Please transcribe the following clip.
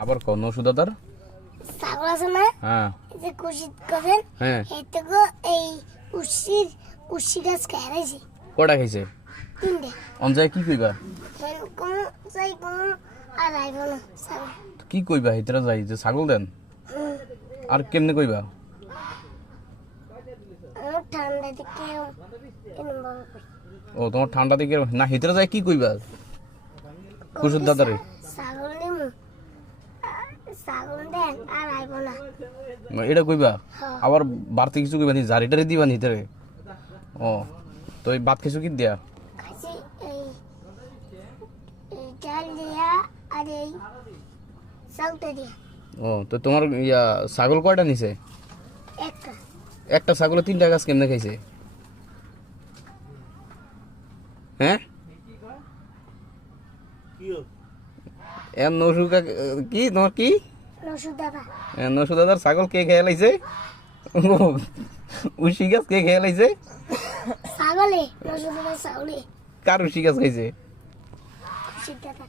আবার কোন ওষুধদার ছাগল আছে না? হ্যাঁ এই যে কুশিত করেন হ্যাঁ এতে এই উশি গাছ খাইছে কটা খাইছে তিনটে অঞ্জয় কি কইবা কোন যাই কোন আর আইব না ছাগল কি কইবা হিতরা যাই যে ছাগল দেন আর কেমনে কইবা আমার ঠান্ডা দিকে কিনবো ও তোমার ঠান্ডা দিকে না হিতরা যাই কি কইবা কুসুদ দাদারে ছাগল নিমু ছাগল দেন আর আইব না এটা কইবা হ্যাঁ। আবার বাড়তি কিছু কইবা নি জারিটারে দিবা নি হিতরে ও তো এই ভাত কিছু কি দিয়া খাইছি এই ডাল দিয়া আর এই চাউটা দিয়া ও তো তোমার ইয়া ছাগল কয়টা নিছে একটা একটা ছাগলে 3টা গাছ কেমনে খাইছে হ্যাঁ এম নসুকা কি তোমার কি রসুন দাদা নসুদাদার ছাগল কে খেয়ে লাইছে উশি গাছ কে খেয়ে লাইছে ছাগলে রসুন দাদা ছাগলে কার উশি গাছ খাইছে খুশি দাদা